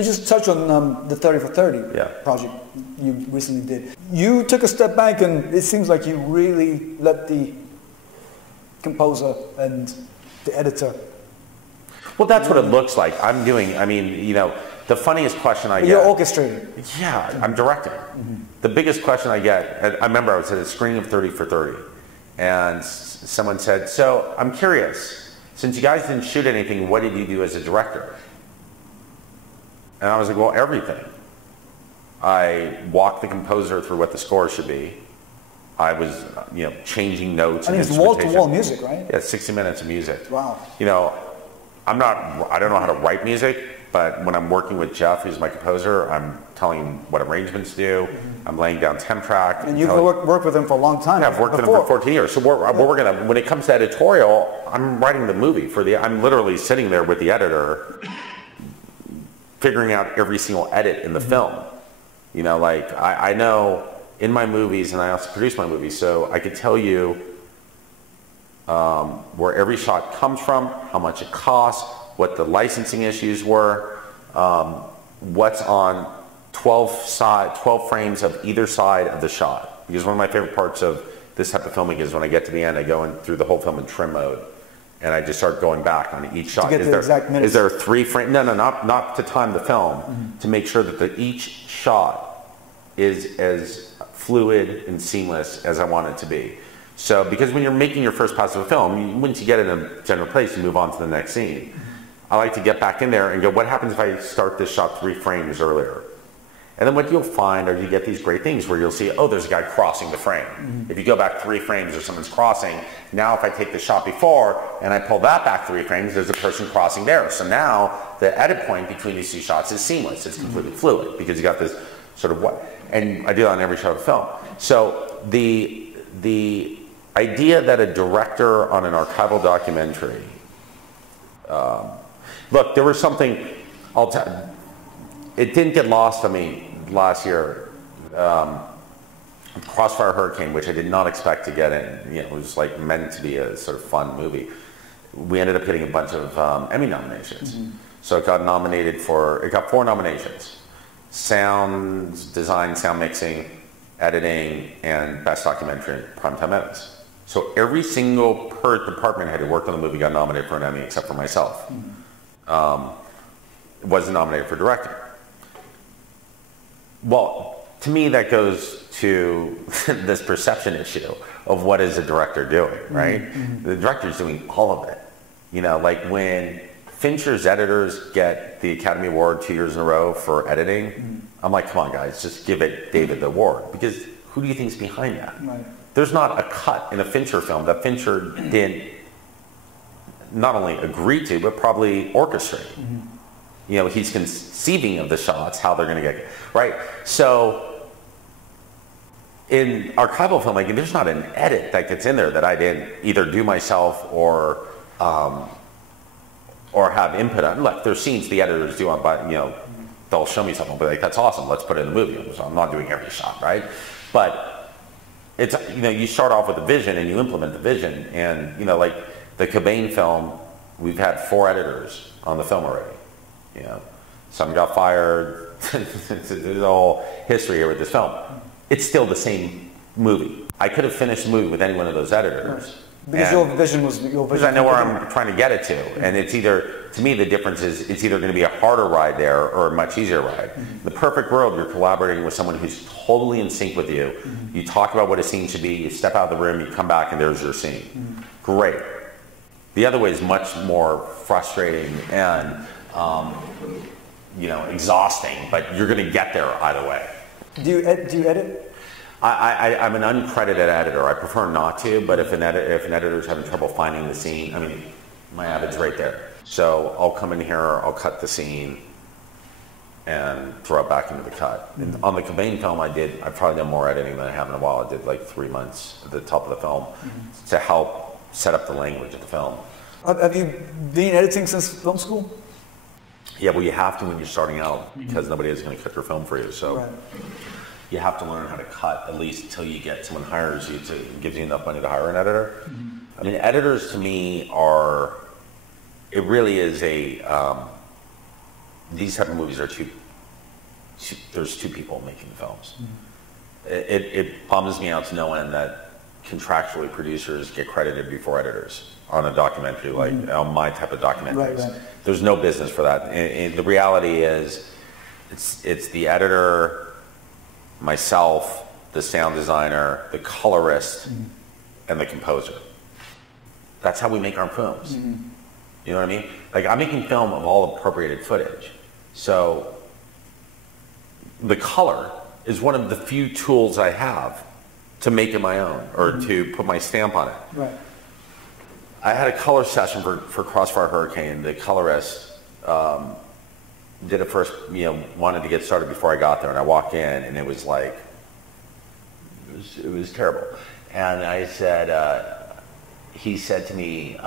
me just touch on the 30 for 30 project you recently did. You took a step back, and it seems like you really let the composer and the editor. Well, that's what it looks like. I'm doing, I mean, you know, the funniest question I get. You're orchestrating. Yeah, I'm directing. The biggest question I get, I remember I was at a screening of 30 for 30, and someone said, so I'm curious, since you guys didn't shoot anything, what did you do as a director? And I was like, well, everything. I walked the composer through what the score should be. I was, you know, changing notes. I mean, it's wall-to-wall music, right? Yeah, 60 minutes of music. Wow. You know, I don't know how to write music, but when I'm working with Jeff, who's my composer, I'm telling him what arrangements to do. I'm laying down temp track. And you've worked with him for a long time. Yeah, I've worked with him for 14 years. So we're gonna, when it comes to editorial, I'm writing the movie I'm literally sitting there with the editor, figuring out every single edit in the film. You know, like I know in my movies, and I also produce my movies, so I could tell you where every shot comes from, how much it costs, what the licensing issues were, what's on 12 frames of either side of the shot. Because one of my favorite parts of this type of filming is when I get to the end, I go in through the whole film in trim mode, and I just start going back on each shot. To get the exact minutes. Is there 3 frames? No, not to time the film, to make sure that each shot is as fluid and seamless as I want it to be. So, because when you're making your first pass of a film, once you get in a general place, you move on to the next scene. I like to get back in there and go, what happens if I start this shot 3 frames earlier? And then what you'll find are you get these great things where you'll see, oh, there's a guy crossing the frame. If you go back 3 frames or someone's crossing, now if I take the shot before and I pull that back 3 frames, there's a person crossing there. So now the edit point between these 2 shots is seamless. It's completely fluid because you got this sort of and I do that on every shot of film. So the idea that a director on an archival documentary, look, there was something, it didn't get lost on me last year. Crossfire Hurricane, which I did not expect to get in, you know, it was like meant to be a sort of fun movie. We ended up getting a bunch of Emmy nominations. So it got nominated for, it got 4 nominations. Sound design, sound mixing, editing, and best documentary primetime edits. So every single department head who worked on the movie got nominated for an Emmy except for myself. Wasn't nominated for directing. Well, to me that goes to this perception issue of what is a director doing, right? The director's doing all of it. You know, like when Fincher's editors get the Academy Award 2 years in a row for editing, I'm like, come on guys, just give it David the award. Because who do you think's behind that? Right. There's not a cut in a Fincher film that Fincher didn't not only agree to, but probably orchestrate. You know, he's conceiving of the shots, how they're going to get, right? So in archival filmmaking, there's not an edit that gets in there that I didn't either do myself or have input on. Look, there's scenes the editors do on, but you know, they'll show me something, but like, that's awesome, let's put it in the movie. So I'm not doing every shot, right? But it's, you know, you start off with a vision and you implement the vision. And, you know, like the Cobain film, we've had 4 editors on the film already. You know, some got fired. There's a whole history here with this film. It's still the same movie. I could have finished the movie with any one of those editors. Because your vision was your vision. Because I know where I'm trying to get it to. And it's either, to me, the difference is it's either going to be a harder ride there or a much easier ride. The perfect world, you're collaborating with someone who's totally in sync with you. You talk about what a scene should be, you step out of the room, you come back, and there's your scene. Great. The other way is much more frustrating and, you know, exhausting, but you're going to get there either way. Do you edit? I'm an uncredited editor. I prefer not to, but if an editor's having trouble finding the scene, I mean, my avid's right there. So I'll come in here, I'll cut the scene, and throw it back into the cut. And on the Cobain film, I've probably done more editing than I have in a while. I did like 3 months at the top of the film to help set up the language of the film. Have you been editing since film school? Yeah, well, you have to when you're starting out because nobody is going to cut your film for you. So. Right. You have to learn how to cut at least until you get someone hires you to gives you enough money to hire an editor. I mean, editors to me are, it really is a these type of movies are there's two people making films. It bums me out to no end that contractually producers get credited before editors on a documentary, like on my type of documentaries. Right. There's no business for that. And the reality is, it's the editor, myself, the sound designer, the colorist, and the composer. That's how we make our films. You know what I mean? Like, I'm making film of all appropriated footage. So the color is one of the few tools I have to make it my own, or to put my stamp on it. Right. I had a color session for Crossfire Hurricane. The colorist did it first, wanted to get started before I got there, and I walked in, and it was like, it was terrible. And I said, he said to me,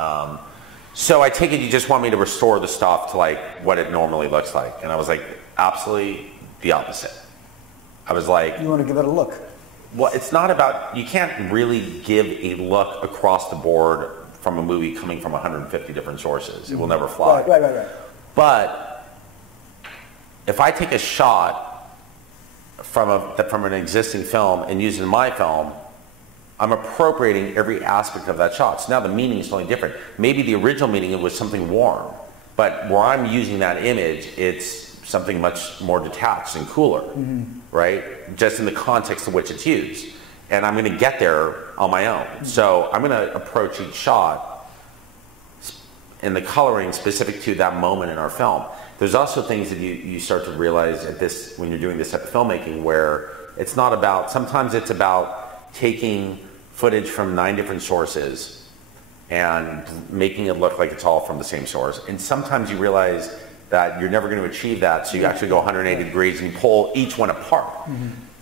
so I take it you just want me to restore the stuff to like what it normally looks like. And I was like, absolutely the opposite. I was like, you want to give it a look. Well, it's not about, you can't really give a look across the board from a movie coming from 150 different sources. It will never fly. Right. But if I take a shot from an existing film and use it in my film, I'm appropriating every aspect of that shot. So now the meaning is slightly different. Maybe the original meaning was something warm, but where I'm using that image, it's something much more detached and cooler, right? Just in the context in which it's used. And I'm going to get there on my own. So I'm going to approach each shot in the coloring specific to that moment in our film. There's also things that you start to realize at this, when you're doing this type of filmmaking, where it's not about, sometimes it's about taking footage from 9 different sources and making it look like it's all from the same source. And sometimes you realize that you're never going to achieve that, so you actually go 180 degrees and you pull each one apart.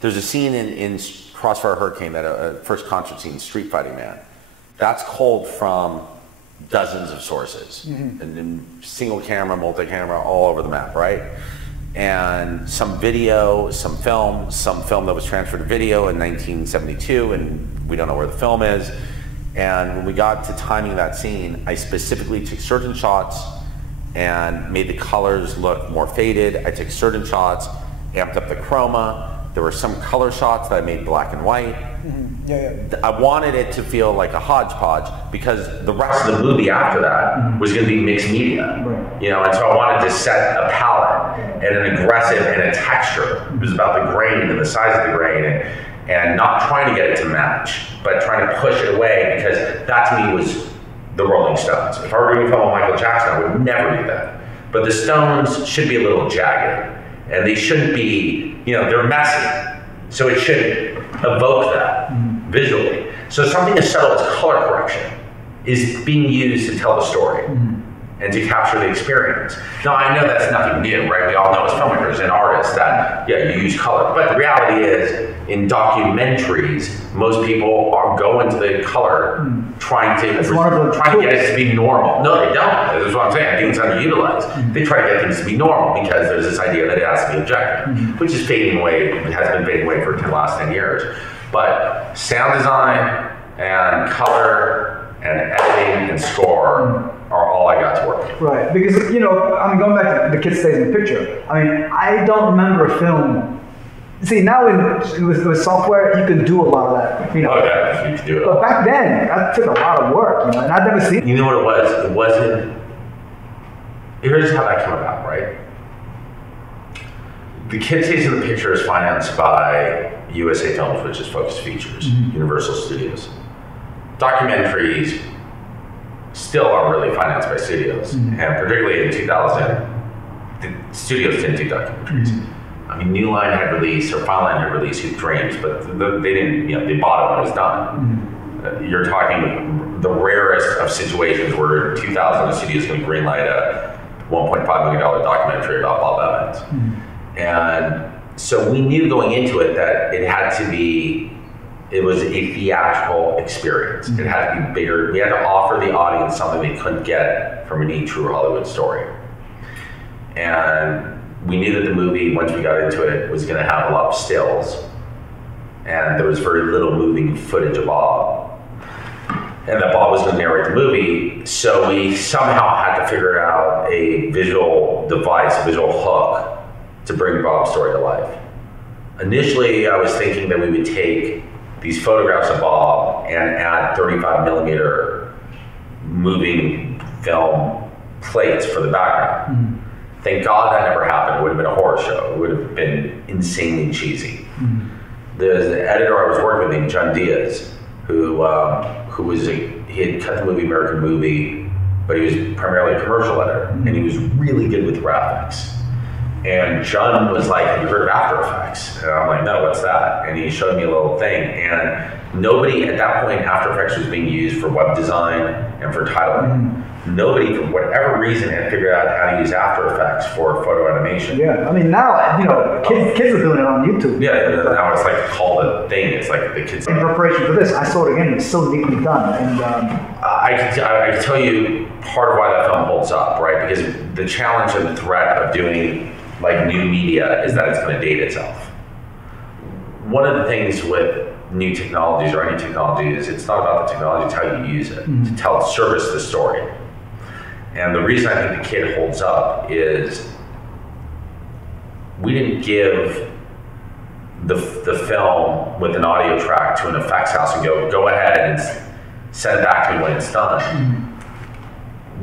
There's a scene in Crossfire Hurricane, that first concert scene, Street Fighting Man. That's culled from dozens of sources, and single camera, multi-camera, all over the map, right? And some video, some film that was transferred to video in 1972, and we don't know where the film is. And when we got to timing that scene, I specifically took certain shots and made the colors look more faded. I took certain shots, amped up the chroma. There were some color shots that I made black and white. I wanted it to feel like a hodgepodge, because the rest of the movie after that was going to be mixed media. And so I wanted to set a palette and an aggressive and a texture. It was about the grain and the size of the grain, and not trying to get it to match, but trying to push it away, because that to me was the Rolling Stones. If I were doing a film with Michael Jackson, I would never do that. But the Stones should be a little jagged, and they shouldn't be, they're messy. So it should evoke that visually. So something as subtle as color correction is being used to tell the story and to capture the experience. Now, I know that's nothing new, right? We all know as filmmakers and artists that, you use color. But the reality is, in documentaries, most people are going to the color trying to get it to be normal. No, they don't. That's what I'm saying. I think it's underutilized. They try to get things to be normal because there's this idea that it has to be objective, which is fading away. It has been fading away for the last 10 years. But sound design and color and editing and score are all I got to work with. Right, because, I'm going back to the kid stays in the picture. I mean, I don't remember a film. See, now with software, you can do a lot of that. Oh, yeah, you can do it. But back then, that took a lot of work, and I've never seen it. You know what it was? It wasn't. Here's how that came about, right? The Kid Stays in the Picture is financed by USA Films, which is Focus Features, Universal Studios. Documentaries still are really financed by studios, and particularly in 2000, the studios didn't do documentaries. I mean, New Line had released, or Fine Line had released Who Dreams, but they didn't, they bought it when it was done. You're talking the rarest of situations where in 2000 the studio's going to greenlight a $1.5 million documentary about Bob Evans. And so we knew going into it that it had to be, it was a theatrical experience. It had to be bigger. We had to offer the audience something they couldn't get from any true Hollywood story. And we knew that the movie, once we got into it, was going to have a lot of stills. And there was very little moving footage of Bob. and that Bob was going to narrate the movie. So we somehow had to figure out a visual device, a visual hook to bring Bob's story to life. Initially, I was thinking that we would take these photographs of Bob and add 35 millimeter moving film plates for the background. Thank God that never happened. It would have been a horror show. It would have been insanely cheesy. The editor I was working with, named John Diaz, who was he had cut the movie American Movie, but he was primarily a commercial editor, and he was really good with graphics. And John was like, "Have you heard of After Effects?" And I'm like, "No, what's that?" And he showed me a little thing, and nobody at that point, After Effects was being used for web design and for titling. Nobody, for whatever reason, had figured out how to use After Effects for photo animation. Yeah, I mean now, kids are doing it on YouTube. Yeah, now it's like called a thing. It's like the kids. In preparation for this, I saw it again. It's so neatly done, and I can tell you part of why that film holds up, right? Because the challenge and the threat of doing like new media is that it's going to date itself. One of the things with new technologies or any technology is it's not about the technology, it's how you use it to service the story. And the reason I think the kid holds up is we didn't give the film with an audio track to an effects house and go ahead and send it back to me when it's done.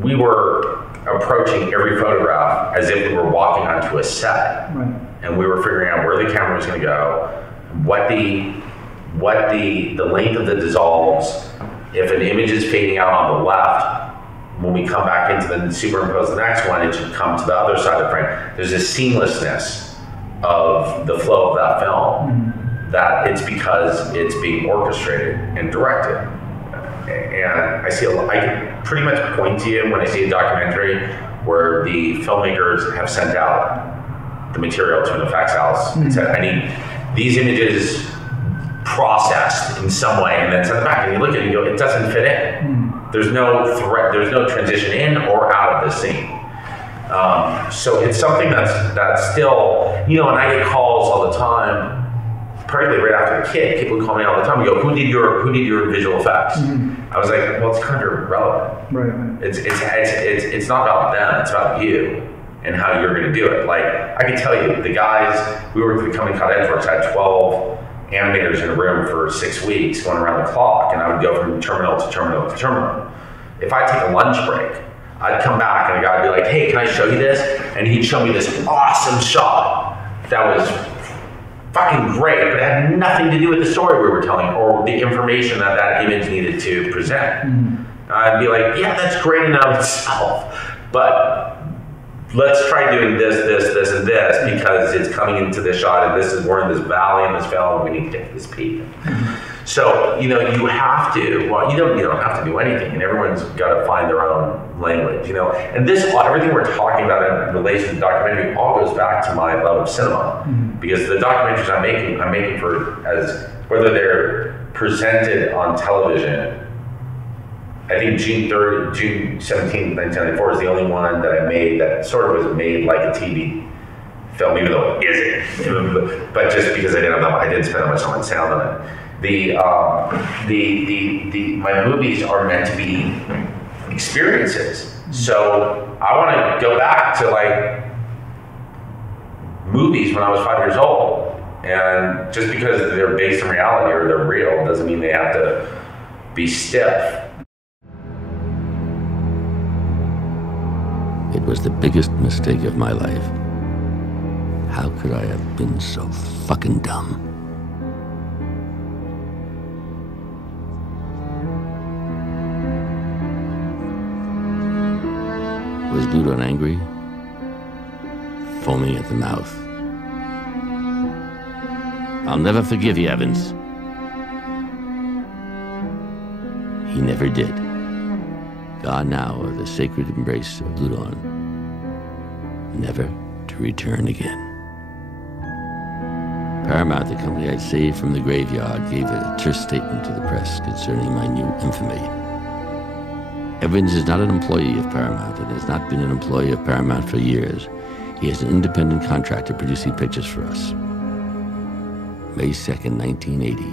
We were approaching every photograph as if we were walking onto a set. Right. And we were figuring out where the camera was going to go, what the length of the dissolves, if an image is fading out on the left, when we come back into the superimpose the next one, it should come to the other side of the frame. There's a seamlessness of the flow of that film that it's because it's being orchestrated and directed. And I can pretty much point to you when I see a documentary where the filmmakers have sent out the material to an effects house and said, I need these images processed in some way, and then send it back, and you look at it and you go, it doesn't fit in. There's no threat, there's no transition in or out of the scene. So it's something that's still, and I get calls all the time, particularly right after the kid, people call me all the time and go, who did your visual effects? I was like, well, it's kind of irrelevant. Right. It's not about them, it's about you and how you're gonna do it. Like, I can tell you, the guys, we worked with a company called Edgeworks, had 12 animators in a room for 6 weeks going around the clock, and I would go from terminal to terminal to terminal. If I take a lunch break, I'd come back and a guy would be like, hey, can I show you this? And he'd show me this awesome shot that was fucking great, but it had nothing to do with the story we were telling or the information that image needed to present. I'd be like, yeah, that's great in and of itself, but let's try doing this, and this because it's coming into this shot, and we're in this valley in this film, and we need to get to this peak. So, you have to, well, you don't have to do anything, and everyone's got to find their own language, And everything we're talking about in relation to the documentary all goes back to my love of cinema, because the documentaries I'm making as whether they're presented on television. I think June 17th, 1994 is the only one that I made that sort of was made like a TV film, even though it isn't. But just because I didn't spend that much time on sound on it. My movies are meant to be experiences. So I want to go back to like movies when I was 5 years old. And just because they're based in reality or they're real doesn't mean they have to be stiff. It was the biggest mistake of my life. How could I have been so fucking dumb? Was Ludon angry? Foaming at the mouth. I'll never forgive you, Evans. He never did. Gone now are the sacred embrace of Ludon, never to return again. Paramount, the company I'd saved from the graveyard, gave a terse statement to the press concerning my new infamy. Evans is not an employee of Paramount and has not been an employee of Paramount for years. He has an independent contractor producing pictures for us. May 2nd, 1980.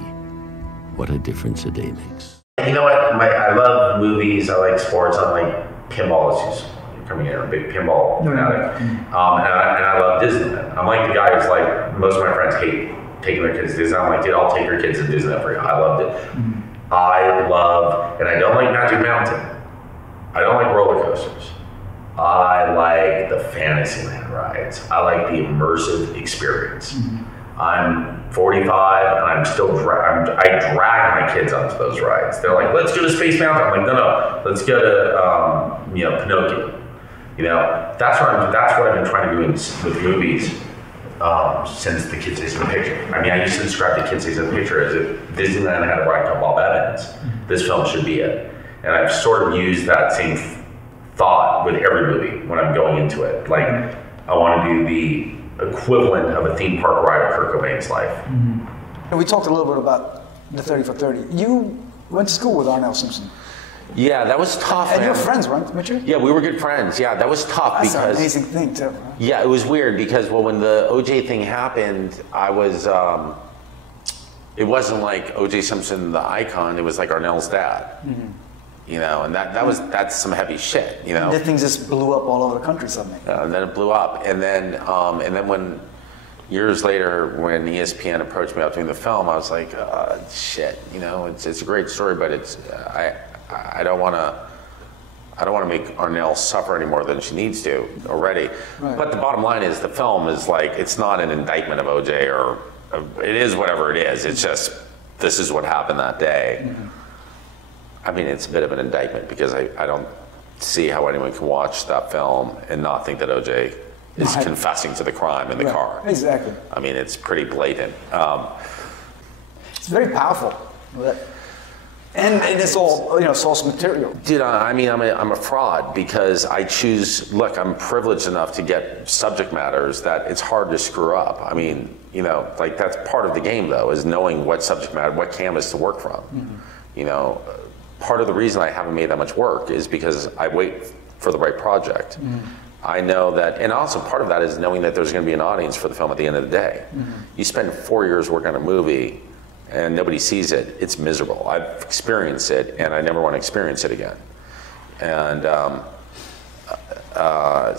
What a difference a day makes. you know what? I love movies. I like sports. I like pinball. It's just coming in. I'm a big pinball fanatic. And I love Disneyland. I'm like the guy who's like, most of my friends hate taking their kids to Disney. I'm like, dude, I'll take your kids to Disneyland for you. I loved it. I love, and I don't like Magic Mountain. I don't like roller coasters. I like the Fantasyland rides. I like the immersive experience. I'm 45 and I'm still I drag my kids onto those rides. They're like, let's go to Space Mountain. I'm like, no, let's go to Pinocchio. That's what I've been trying to do with movies since the Kids Days in the Picture. I mean, I used to describe the Kids Days in the Picture as if Disneyland had a ride called Bob Evans. This film should be it. And I've sort of used that same thought with every movie when I'm going into it. Like, I want to do the equivalent of a theme park ride of Kurt Cobain's life. And we talked a little bit about the 30 for 30. You went to school with Arnelle Simpson. Yeah, that was tough. And you were friends, weren't you? Yeah, we were good friends. Yeah, that was tough. That's an amazing thing, too. Yeah, it was weird because, when the OJ thing happened, I was, it wasn't like OJ Simpson, the icon, it was like Arnelle's dad. And that's some heavy shit, And the things just blew up all over the country suddenly. And then it blew up. And then when, years later, when ESPN approached me about doing the film, I was like, shit, it's a great story, but I don't want to make Arnelle suffer any more than she needs to already. Right. But the bottom line is the film is like, it's not an indictment of OJ or it is whatever it is. It's just, this is what happened that day. I mean, it's a bit of an indictment because I don't see how anyone can watch that film and not think that OJ is confessing to the crime in the car. Exactly. I mean, it's pretty blatant. It's very powerful. And it's all, source material. Dude, I'm a fraud because I choose, look, I'm privileged enough to get subject matters that it's hard to screw up. I mean, that's part of the game though, is knowing what subject matter, what canvas to work from. Part of the reason I haven't made that much work is because I wait for the right project. I know that, and also part of that is knowing that there's going to be an audience for the film at the end of the day. You spend 4 years working on a movie and nobody sees it, it's miserable. I've experienced it and I never want to experience it again. And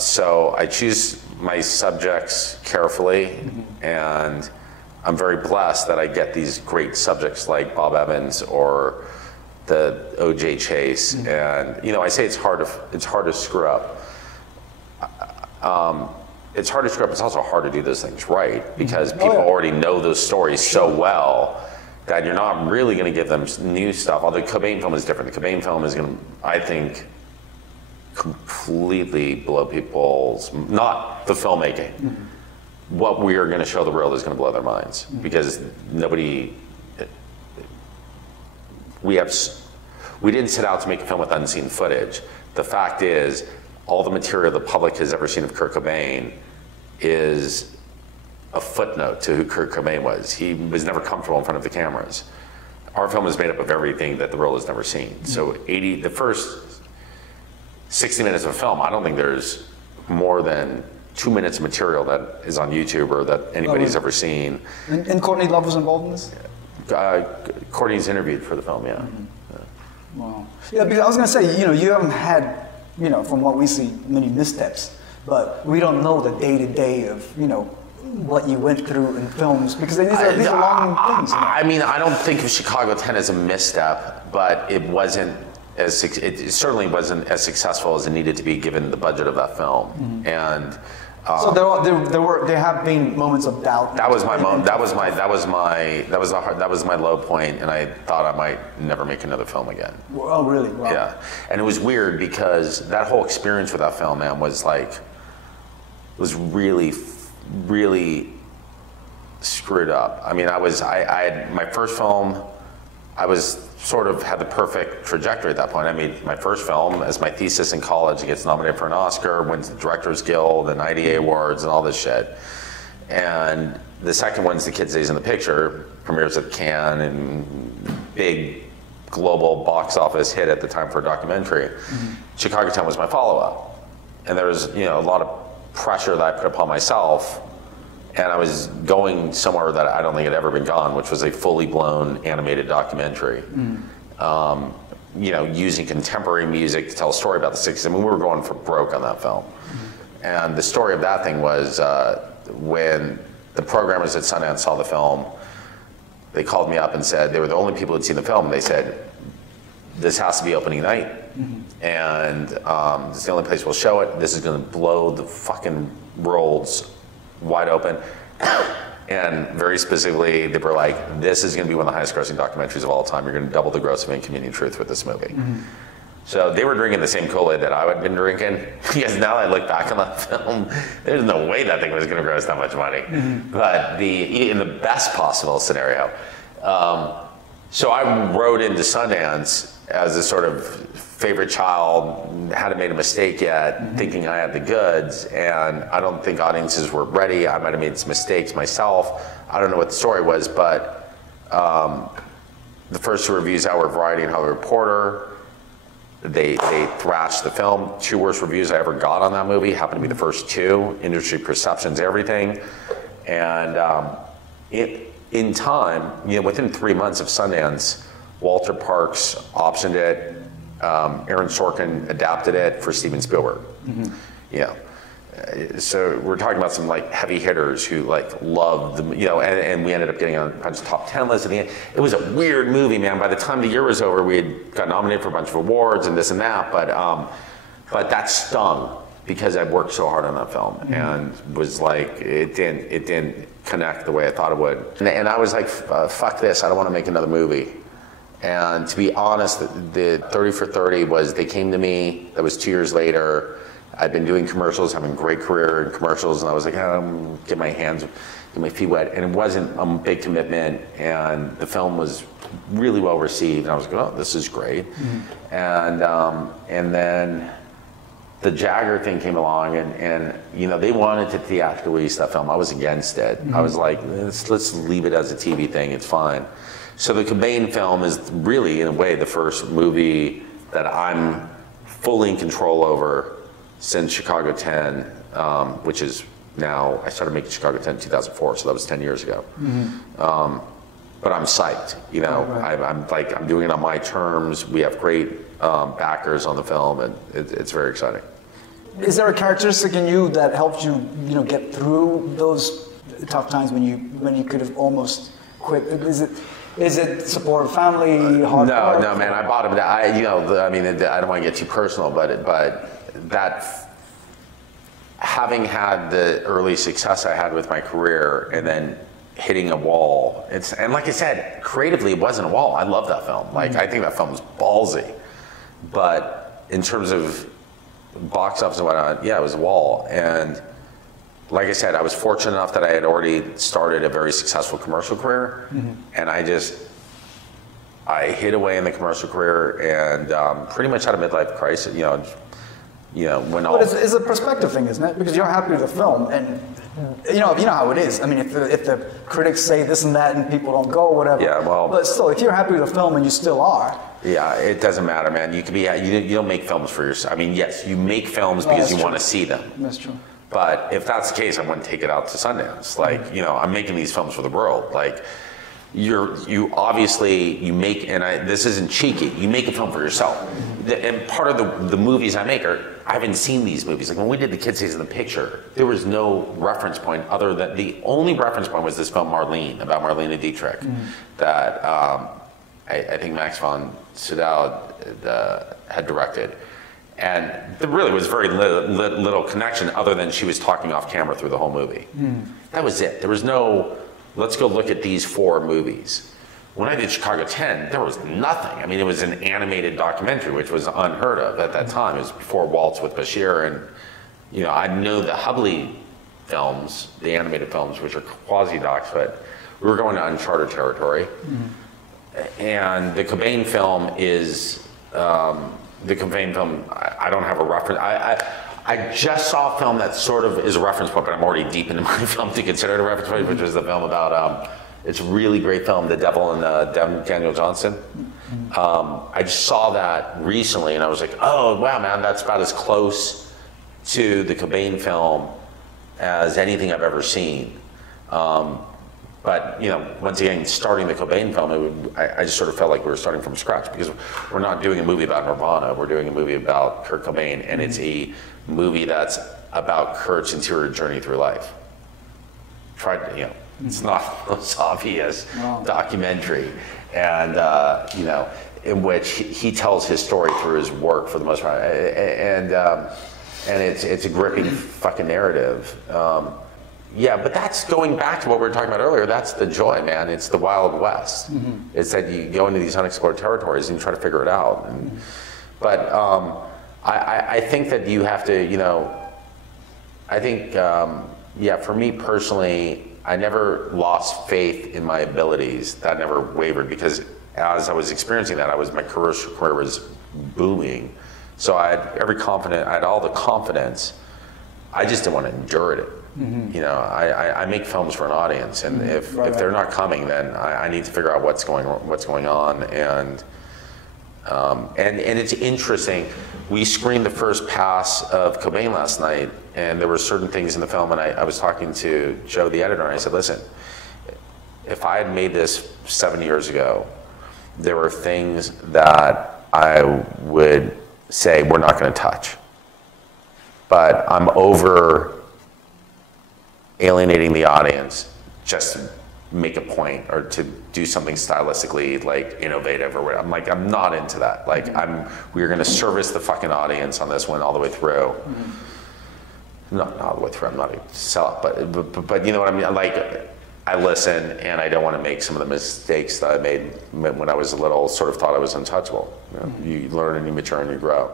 so I choose my subjects carefully and I'm very blessed that I get these great subjects like Bob Evans or the OJ chase. And I say it's hard to screw up. It's hard to screw up, it's also hard to do those things right because people already know those stories so well that you're not really going to give them new stuff. Although the Cobain film is different. The Cobain film is going to, I think, completely blow people's, not the filmmaking. What we are going to show the world is going to blow their minds because we didn't set out to make a film with unseen footage. The fact is, all the material the public has ever seen of Kurt Cobain is a footnote to who Kurt Cobain was. He was never comfortable in front of the cameras. Our film is made up of everything that the world has never seen. So the first 60 minutes of a film, I don't think there's more than 2 minutes of material that is on YouTube or that anybody's ever seen. And Courtney Love was involved in this? Courtney's interviewed for the film, yeah. Wow. Yeah, because I was going to say, you haven't had, from what we see, many missteps, but we don't know the day-to-day of, what you went through in films, because these are long things. I mean, I don't think of Chicago 10 as a misstep, but it certainly wasn't as successful as it needed to be given the budget of that film. And so there have been moments of doubt. That was my moment. That was my low point, and I thought I might never make another film again. Oh, really? Wow. Yeah, and it was weird because that whole experience with that film, man, was really screwed up. I mean, I had my first film. I was sort of had the perfect trajectory at that point. I made my first film as my thesis in college. It gets nominated for an Oscar, wins the Directors Guild and IDA awards and all this shit. And the second one's The Kids Days in the Picture, premieres at Cannes and big global box office hit at the time for a documentary. Chicago 10 was my follow-up. And there was, a lot of pressure that I put upon myself. And I was going somewhere that I don't think had ever been gone, which was a fully blown animated documentary. you know, using contemporary music to tell a story about the 60s. I mean, we were going for broke on that film. And the story of that thing was when the programmers at Sundance saw the film, they called me up and said, they were the only people who'd seen the film, they said, this has to be opening night. And this is the only place we'll show it. This is gonna blow the fucking worlds wide open. And very specifically, they were like, this is gonna be one of the highest grossing documentaries of all time. You're gonna double the gross of Inconvenient Truth with this movie. So they were drinking the same Kool-Aid that I had been drinking. Because now I look back on that film, there's no way that thing was gonna gross that much money. But in the best possible scenario. So I rode into Sundance as a sort of favorite child, hadn't made a mistake yet, thinking I had the goods, and I don't think audiences were ready. I might have made some mistakes myself. I don't know what the story was, but the first 2 reviews out were Variety and Hollywood Reporter. They thrashed the film. 2 worst reviews I ever got on that movie happened to be the first 2. Industry perceptions, everything. And in time, you know, within 3 months of Sundance, Walter Parks optioned it. Aaron Sorkin adapted it for Steven Spielberg. You know, so we're talking about some like heavy hitters who like loved the, you know, and we ended up getting on a bunch of top 10 lists at the end. It was a weird movie, man. By the time the year was over, we had got nominated for a bunch of awards and this and that, but that stung because I worked so hard on that film and was like, it didn't connect the way I thought it would. And I was like, fuck this, I don't want to make another movie. And to be honest, the 30 for 30 was, they came to me, that was 2 years later. I'd been doing commercials, having a great career in commercials, and I was like, get my feet wet. And it wasn't a big commitment, and the film was really well received, and I was like, oh, this is great. And then the Jagger thing came along, and you know, they wanted to theatrically release that film. I was against it. I was like, let's leave it as a TV thing, it's fine. So the Cobain film is really, in a way, the first movie that I'm fully in control over since Chicago 10, which is now, I started making Chicago 10 in 2004, so that was 10 years ago. But I'm psyched, you know, I'm doing it on my terms. We have great backers on the film, and it's very exciting. Is there a characteristic in you that helped you, you know, get through those tough times when you could have almost quit? Is it support of family, hard work? No, man, I bottomed out. I don't want to get too personal, but that, having had the early success I had with my career and then hitting a wall, and like I said, creatively it wasn't a wall. I love that film. Like, I think that film was ballsy. But in terms of box office and whatnot, yeah, it was a wall. And like I said, I was fortunate enough that I had already started a very successful commercial career, and I hid away in the commercial career and pretty much had a midlife crisis. But it's a perspective thing, isn't it? Because you're happy with the film, and you know how it is. I mean, if the critics say this and that, and people don't go, whatever. Yeah, well. But still, if you're happy with the film, and you still are. Yeah, it doesn't matter, man. You can be. You don't make films for yourself. I mean, yes, you make films because you want to see them. That's true. But if that's the case, I wouldn't take it out to Sundance. Like, you know, I'm making these films for the world. Like, you obviously make, and this isn't cheeky, you make a film for yourself. And part of the movies I make are, I haven't seen these movies. Like when we did The Kid Stays in the Picture, there was no reference point other than, the only reference point was this film Marlene, about Marlene Dietrich, that I think Max von Sydow had directed. And there really was very little connection other than she was talking off camera through the whole movie. That was it. There was no, let's go look at these 4 movies. When I did Chicago 10, there was nothing. I mean, it was an animated documentary, which was unheard of at that time. It was before Waltz with Bashir, and you know, I know the Hubley films, the animated films, which are quasi-docs, but we were going to uncharted territory. And the Cobain film is, the Cobain film, I don't have a reference. I just saw a film that sort of is a reference point, but I'm already deep into my film to consider it a reference point, which was the film about, it's a really great film, The Devil and Daniel Johnston. I just saw that recently, and I was like, oh, wow, man, that's about as close to the Cobain film as anything I've ever seen. But, you know, once again, starting the Cobain film, I just sort of felt like we were starting from scratch, because we're not doing a movie about Nirvana, we're doing a movie about Kurt Cobain, and it's a movie that's about Kurt's interior journey through life. It's not the most obvious documentary, and, you know, in which he tells his story through his work for the most part, and it's a gripping fucking narrative. Yeah, but that's going back to what we were talking about earlier. That's the joy, man. It's the Wild West. It's that you go into these unexplored territories and you try to figure it out. But I think that you have to, you know, I think, yeah, for me personally, I never lost faith in my abilities. That never wavered, because as I was experiencing that, my career was booming. So I had all the confidence. I just didn't want to endure it. You know, I make films for an audience, and if they're not coming, then I need to figure out what's going on. And it's interesting. We screened the first pass of Cobain last night, and there were certain things in the film, and I was talking to Joe, the editor, and I said, listen, if I had made this 7 years ago, there were things that I would say we're not going to touch. But I'm over alienating the audience just to make a point or to do something stylistically like innovative or whatever. I'm not into that. Like we're going to service the fucking audience on this one all the way through. Not all the way through. I'm not a sellout, but you know what I mean. Like, I listen, and I don't want to make some of the mistakes that I made when I was a little, sort of thought I was untouchable. You know, you learn and you mature and you grow.